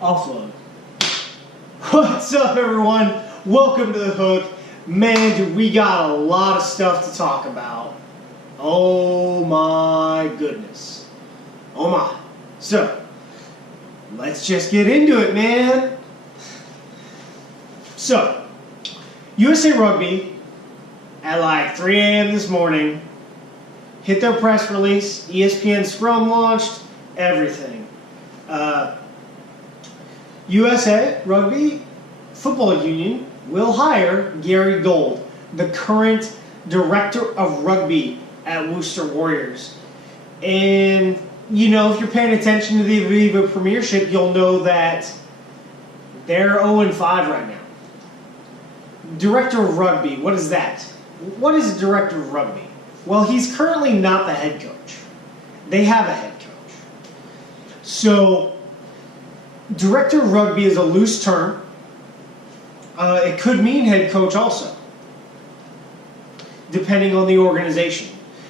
Offload. What's up, everyone? Welcome to The Hook. Man, dude, we got a lot of stuff to talk about. Oh my goodness. Oh my. So, let's just get into it, man. So, USA Rugby at like 3 a.m. this morning hit their press release. ESPN Scrum launched, everything. USA Rugby Football Union will hire Gary Gold, the current Director of Rugby at Worcester Warriors. And, you know, if you're paying attention to the Aviva Premiership, you'll know that they're 0-5 right now. Director of Rugby, what is that? What is a Director of Rugby? Well, he's currently not the head coach. They have a head coach. So, Director of Rugby is a loose term. It could mean head coach also, depending on the organization.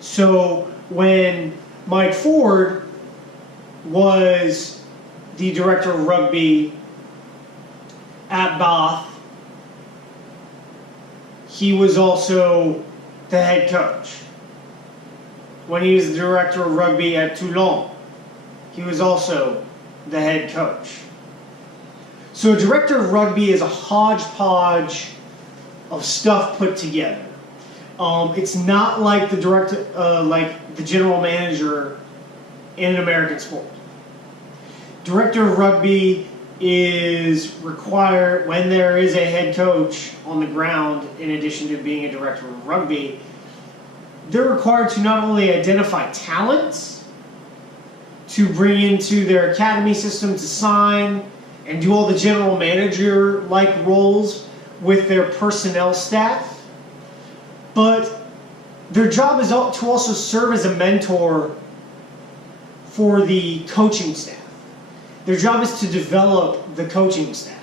So when Mike Ford was the Director of Rugby at Bath, he was also the head coach. When he was the Director of Rugby at Toulon, he was also the head coach. So a Director of Rugby is a hodgepodge of stuff put together. It's not like the the general manager in an American sport. Director of Rugby is required when there is a head coach on the ground, in addition to being a Director of Rugby. They're required to not only identify talents, to bring into their academy system to sign, and do all the general manager-like roles with their personnel staff. But their job is to also serve as a mentor for the coaching staff. Their job is to develop the coaching staff.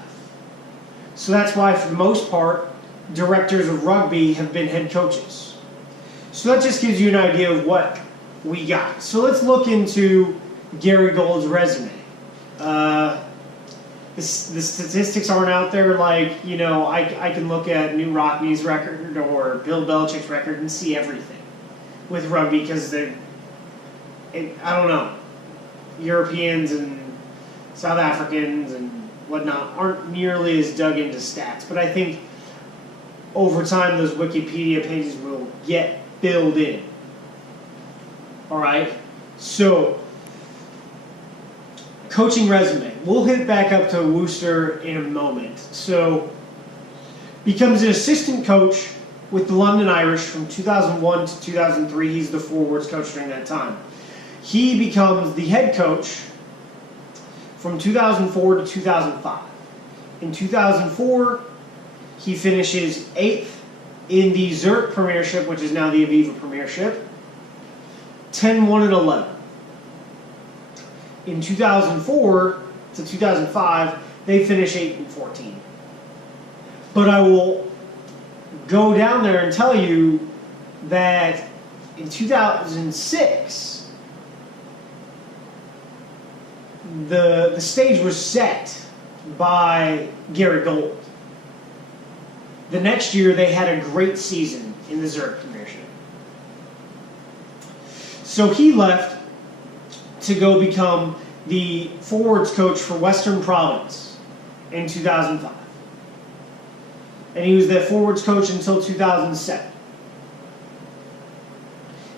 So that's why, for the most part, directors of rugby have been head coaches. So that just gives you an idea of what we got. So let's look into Gary Gold's resume. The statistics aren't out there like, you know, I can look at New Rockney's record or Bill Belichick's record and see everything with rugby because I don't know, Europeans and South Africans and whatnot aren't nearly as dug into stats. But I think over time those Wikipedia pages will get filled in. Alright, so coaching resume. We'll hit back up to Worcester in a moment. So, becomes an assistant coach with the London Irish from 2001 to 2003. He's the forwards coach during that time. He becomes the head coach from 2004 to 2005. In 2004, he finishes 8th in the USAR Premiership, which is now the Aviva Premiership, 10-1-11. In 2004 to 2005, they finish 8-14. But I will go down there and tell you that in 2006, the stage was set by Gary Gold. The next year, they had a great season in the USAR Premiership. So he left to go become the forwards coach for Western Province in 2005. And he was the forwards coach until 2007.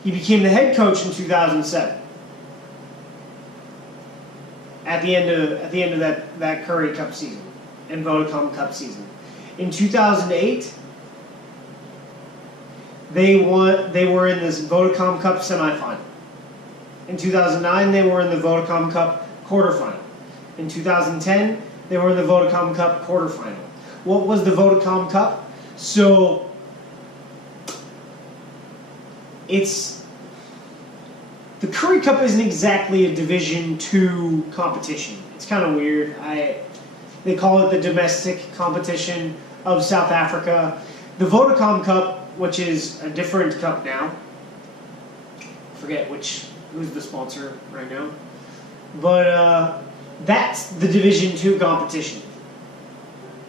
He became the head coach in 2007. At the end of that Curry Cup season and Vodacom Cup season. In 2008, they were in this Vodacom Cup semifinal. In 2009, they were in the Vodacom Cup quarterfinal. In 2010, they were in the Vodacom Cup quarterfinal. What was the Vodacom Cup? So, the Curry Cup isn't exactly a Division II competition. It's kind of weird. They call it the domestic competition of South Africa. The Vodacom Cup, which is a different cup now, I forget who's the sponsor right now, but That's the Division II competition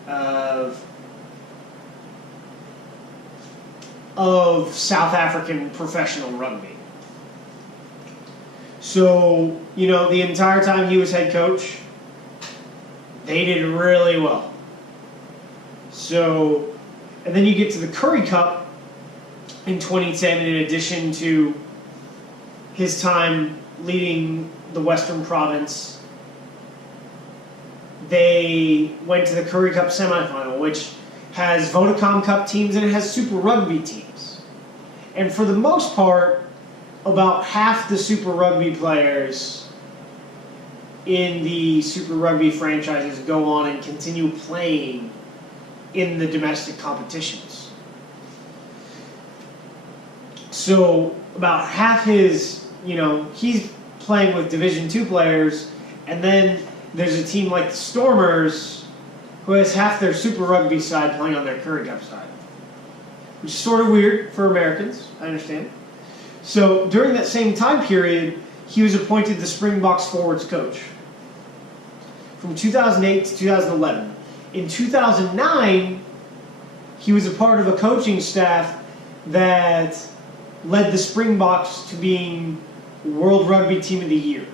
of South African professional rugby. So, the entire time he was head coach, they did really well. So, and then you get to the Currie Cup in 2010, in addition to his time leading the Western Province. They went to the Currie Cup semifinal, which has Vodacom Cup teams and it has Super Rugby teams. And for the most part, about half the Super Rugby players in the Super Rugby franchises go on and continue playing in the domestic competitions. So about half his, he's playing with Division II players, and then there's a team like the Stormers who has half their Super Rugby side playing on their Currie Cup side. Which is sort of weird for Americans, I understand. So during that same time period, he was appointed the Springboks forwards coach from 2008 to 2011. In 2009, he was a part of a coaching staff that led the Springboks to being World Rugby Team of the Year.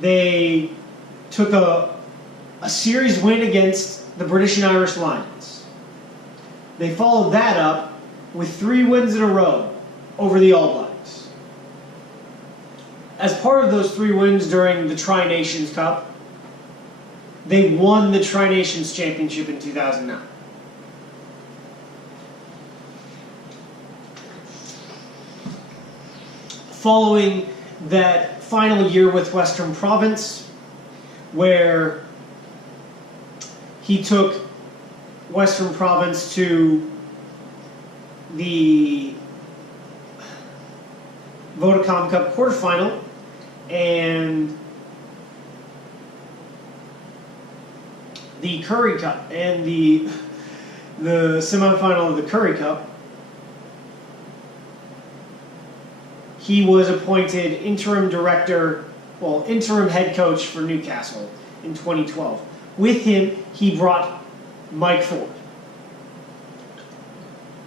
They took a series win against the British and Irish Lions. They followed that up with 3 wins in a row over the All Blacks. As part of those 3 wins during the Tri-Nations Cup, they won the Tri-Nations Championship in 2009. Following that final year with Western Province, where he took Western Province to the Vodacom Cup quarterfinal and the Currie Cup and the semifinal of the Currie Cup. He was appointed interim head coach for Newcastle in 2012. With him, he brought Mike Ford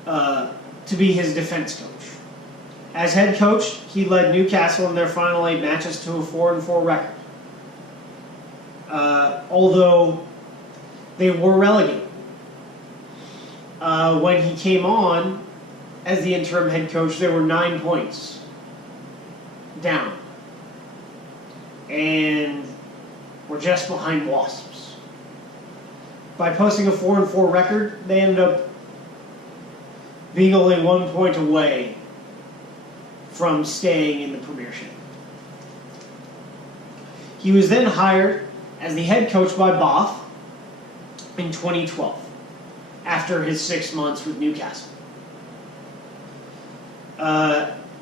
to be his defense coach. As head coach, he led Newcastle in their final 8 matches to a 4-4 record. Although they were relegated. When he came on as the interim head coach, there were 9 points down. And were just behind Wasps. By posting a 4-4 record, they ended up being only 1 point away from staying in the Premiership. He was then hired as the head coach by Bath in 2012, after his 6 months with Newcastle.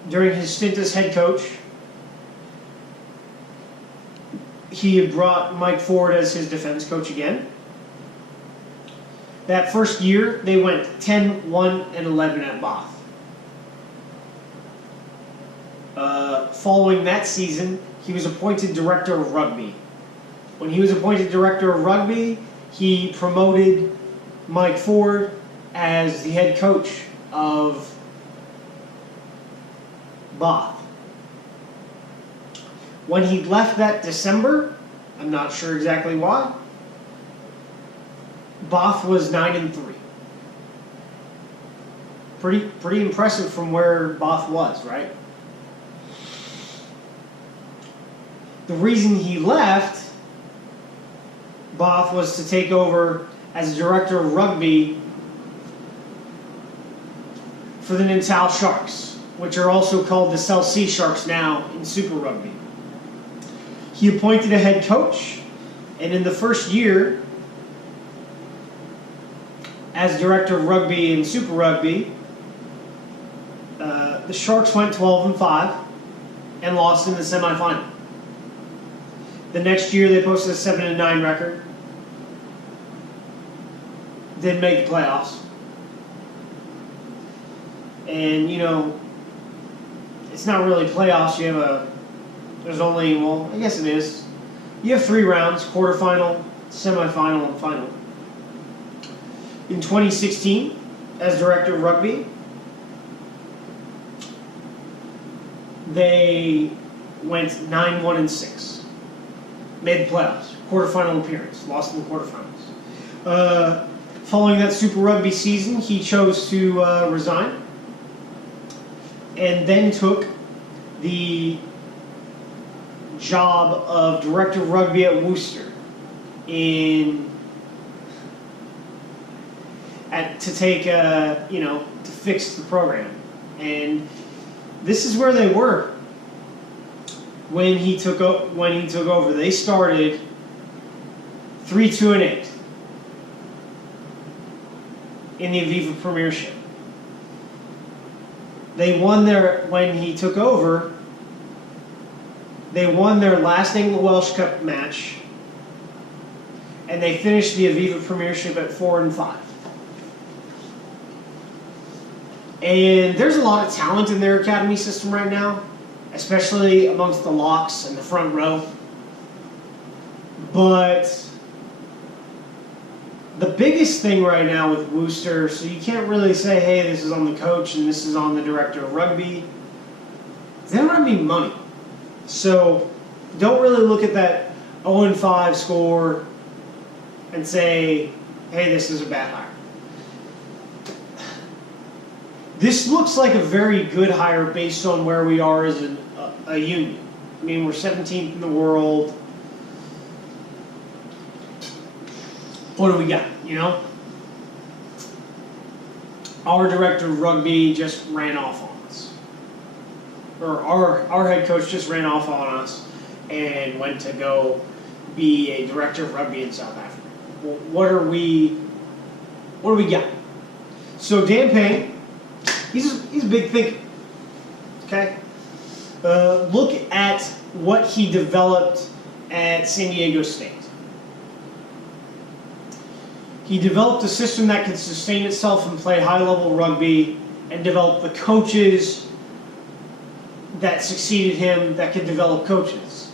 During his stint as head coach, he had brought Mike Ford as his defense coach again. That first year, they went 10-1-11 at Bath. Following that season, he was appointed Director of Rugby. When he was appointed Director of Rugby, he promoted Mike Ford as the head coach of Bath. When he left that December, I'm not sure exactly why, Bath was 9-3. Pretty impressive from where Bath was, right? The reason he left Bath was to take over as Director of Rugby for the Natal Sharks, which are also called the South Sea Sharks now in Super Rugby. He appointed a head coach, and in the first year as Director of Rugby in Super Rugby, the Sharks went 12-5 and lost in the semifinal. The next year they posted a 7-9 record. Didn't make the playoffs. And, it's not really playoffs. You have There's only, well, I guess it is. You have 3 rounds: quarterfinal, semifinal, and final. In 2016, as Director of Rugby, they went 9-1-6. Made the playoffs. Quarterfinal appearance. Lost in the quarterfinals. Following that Super Rugby season, he chose to resign. And then took the job of Director of Rugby at Worcester to fix the program. And this is where they were when he took over. They started 3-2-8 in the Aviva Premiership. When he took over, they won their last England Welsh Cup match, and they finished the Aviva Premiership at 4-5. And there's a lot of talent in their academy system right now, especially amongst the locks and the front row. But the biggest thing right now with Worcester, so you can't really say, hey, this is on the coach and this is on the Director of Rugby. They don't have any money. So don't really look at that 0-5 score and say, hey, this is a bad hire. This looks like a very good hire based on where we are as a union. I mean, we're 17th in the world. What do we got, Our Director of Rugby just ran off on us. Or our head coach just ran off on us and went to go be a Director of Rugby in South Africa. Well, what do we got? So Dan Payne, he's a big thinker. Okay? Look at what he developed at San Diego State. He developed a system that could sustain itself and play high-level rugby, and develop the coaches that succeeded him that could develop coaches.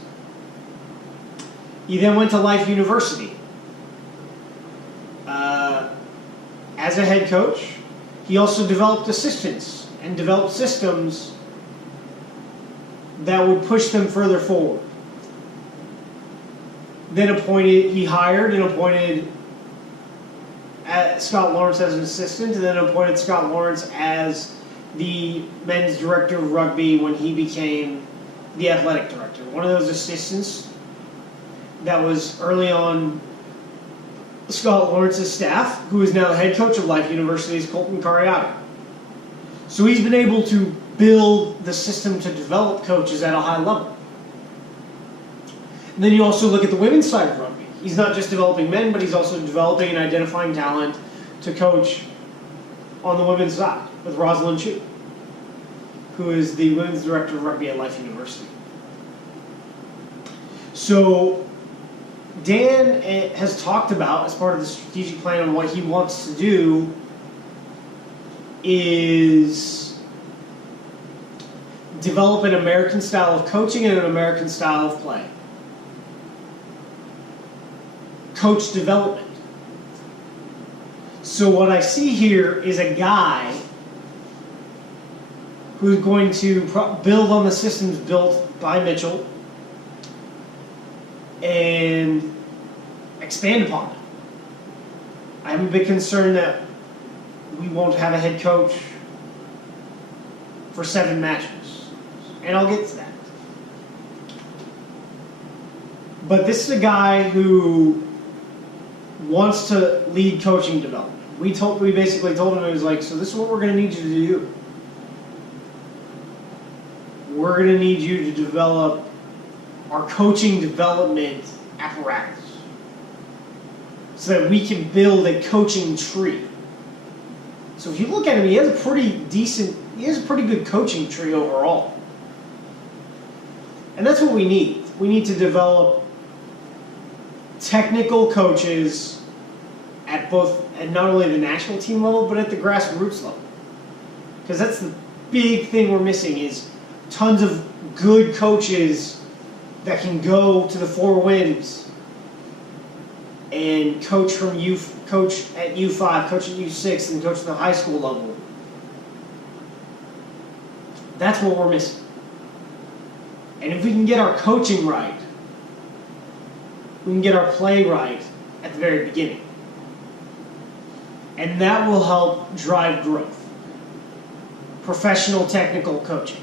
He then went to Life University. As a head coach, he also developed assistants and developed systems that would push them further forward. Then he hired and appointed Scott Lawrence as an assistant, and then appointed Scott Lawrence as the men's Director of Rugby when he became the athletic director. One of those assistants that was early on Scott Lawrence's staff, who is now the head coach of Life University's Colton Cariaga. So he's been able to build the system to develop coaches at a high level. And then you also look at the women's side of rugby. He's not just developing men, but he's also developing and identifying talent to coach on the women's side with Rosalind Chu, who is the women's Director of Rugby at Life University. So Dan has talked about, as part of the strategic plan, on what he wants to do is develop an American style of coaching and an American style of play. Coach development. So what I see here is a guy who's going to build on the systems built by Mitchell and expand upon it. I'm a bit concerned that we won't have a head coach for 7 matches. And I'll get to that. But this is a guy who wants to lead coaching development. We basically told him, it was like, so this is what we're going to need you to do. We're going to need you to develop our coaching development apparatus so that we can build a coaching tree. So if you look at him, he has a pretty good coaching tree overall. And that's what we need. We need to develop technical coaches at not only the national team level, but at the grassroots level. Because that's the big thing we're missing, is tons of good coaches that can go to the Four Winds and coach at U5, coach at U6, and coach at the high school level. That's what we're missing. And if we can get our coaching right, we can get our play right at the very beginning. And that will help drive growth. Professional technical coaching.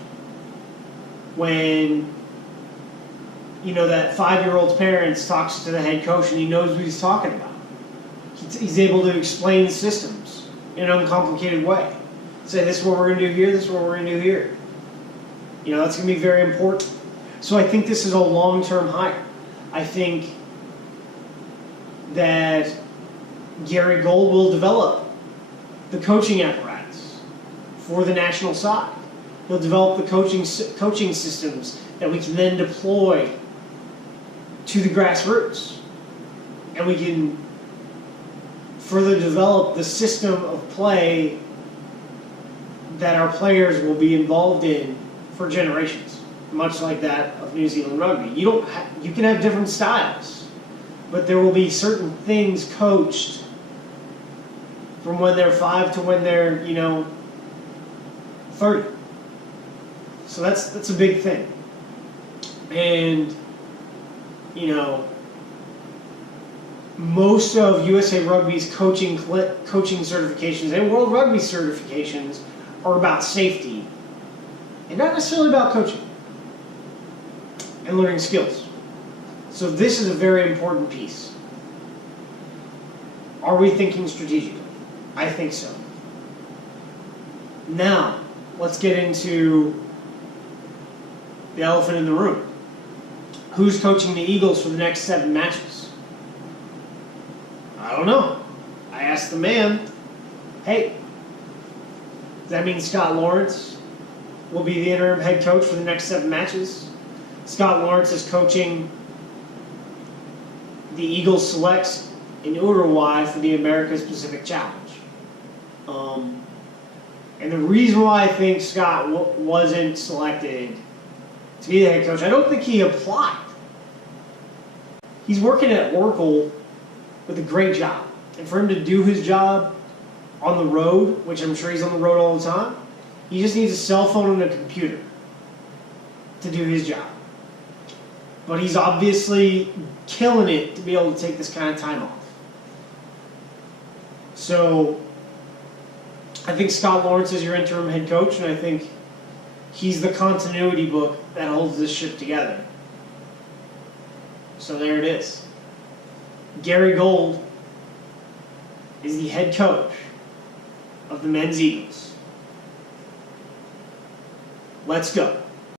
When, that 5-year-old's parents talks to the head coach and he knows what he's talking about. He's able to explain the systems in an uncomplicated way. Say, this is what we're going to do here, this is what we're going to do here. That's going to be very important. So I think this is a long-term hire. I think that Gary Gold will develop the coaching apparatus for the national side. He'll develop the coaching systems that we can then deploy to the grassroots. And we can further develop the system of play that our players will be involved in for generations, much like that of New Zealand rugby. You can have different styles, but there will be certain things coached from when they're 5 to when they're 30. So that's a big thing. And most of USA Rugby's coaching certifications and World Rugby certifications are about safety and not necessarily about coaching and learning skills. So this is a very important piece. Are we thinking strategically? I think so. Now, let's get into the elephant in the room. Who's coaching the Eagles for the next 7 matches? I don't know. I asked the man, hey, does that mean Scott Lawrence will be the interim head coach for the next 7 matches? Scott Lawrence is coaching the Eagles selects in Uruguay for the Americas Pacific Challenge. And the reason why I think Scott wasn't selected to be the head coach, I don't think he applied. He's working at Oracle with a great job. And for him to do his job on the road, which I'm sure he's on the road all the time, he just needs a cell phone and a computer to do his job. But he's obviously killing it to be able to take this kind of time off. So I think Scott Lawrence is your interim head coach, and I think he's the continuity book that holds this ship together. So there it is. Gary Gold is the head coach of the men's Eagles. Let's go.